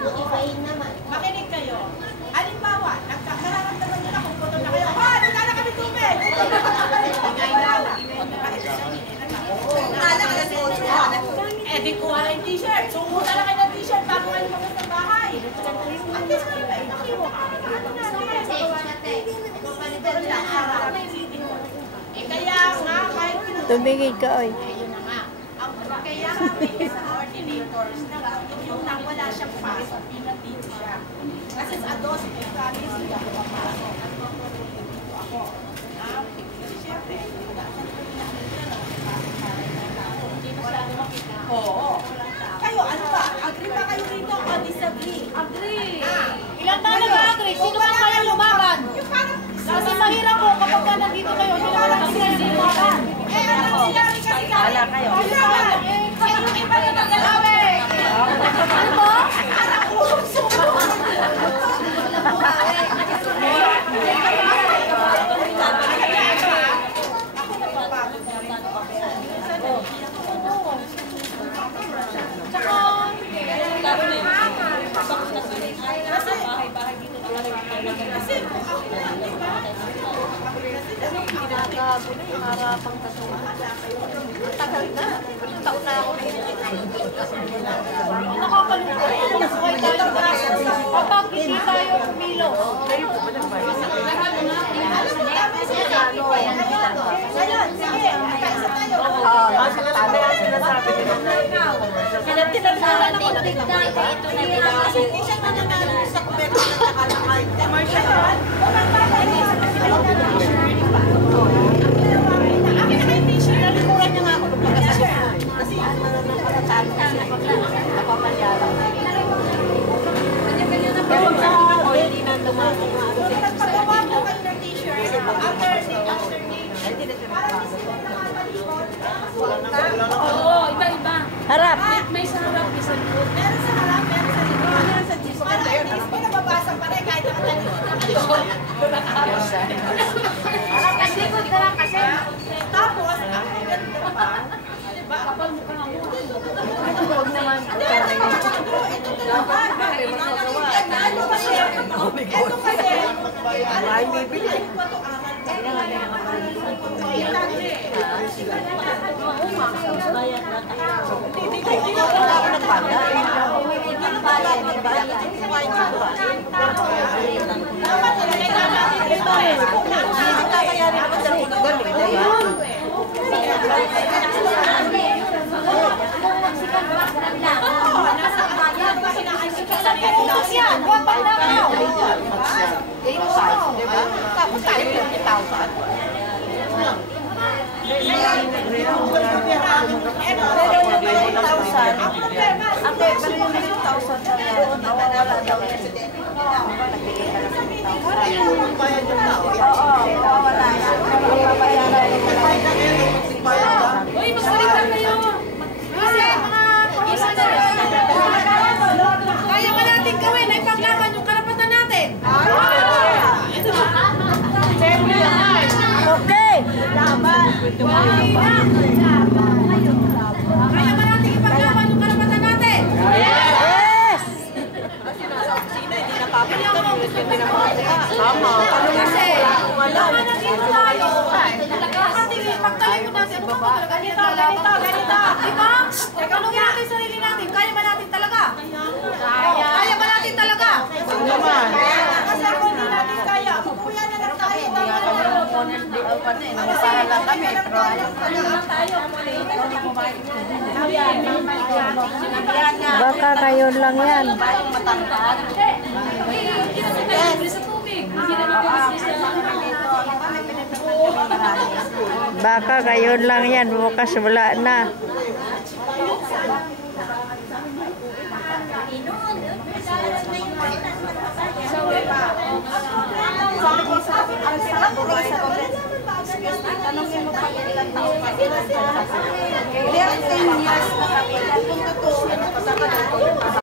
Makinig kayo. Halimbawa, nararamdaman nyo na kung puto na kayo. Oh, nagkala kami tubig! Ingay lang. Eh, di kuha na yung t-shirt. Sumuta na kayo ng t-shirt bago kayo lumabas ng bahay. At least kayo ba inakiwo ka? Eh, kaya nga, kahit tumigil ka, oy. ayun na nga. Kaya nga may coordinators na yung nang wala siyang pasok, pinatito siya. Kasi sa 12 may promise siya ako papasok. Ako. Siyempre, oo. Kayo, ano ba? Agree ba kayo rito o disagree? Agree. Ilang taon nag-agree? Sino ba kayo lumaban? Kasi mahirap po kapag ka nandito kayo, hindi naman lang sila yung lumaban. Eh, ano nangyari kasi kami? Wala kayo. Eh, yung iba na nag-alawe. Ano po? Parang usok-suko. Tagal na. Taon na ako. Nakakalungkot. Buhay tayo. Kapag hindi tayo pumilo. Ngayon, sige, kaisa tayo. Sinasabi din. Tinagsalan ako dito. Kasi hindi siya nananalo sa kuberto na nakalakay. Commercial. Akin na kayo t-shirt. Nalikuran niya nga ako nung pagkasal. Kasi nananalo kasi napapalyaran. Pero sa ako, hindi na dumako nga. Nagpagawa po kayo ng t-shirt. Oo, iba-iba. Harap. May sa harap, may sa likod. Meron sa harap, meron sa likod, meron sa gis. Para at least may nababasa pa rin kahit nakatalikod na kayo. Harap at likod na lang kasi. Tapos, ang ganda pa, diba? Kapal mo ka nga mo. Huwag naman. Ito talaga. Ito kasi, alam mo, bibili pa ito aral. Tapos tayo 50,000. Uy, magsalita kayo. Kasi mga kaya ba natin gawin na ipaglaban yung karapatan natin? Okay. Kaya ba natin ipaglaban yung karapatan natin? Yes! Kasi, naman nandito tayo. Pagtalikod natin, ano ba talaga? Ganito. Diba? Tanungin natin sarili natin, kaya ba natin talaga? Kaya ba natin talaga? Kasi ako hindi natin kaya. Kukuya na lang tayo. Baka ngayon lang yan. Baka ngayon lang yan. Bukas wala na. Tanongin mo pa ilang taon kasi. 10 years na kami. Kung totoo,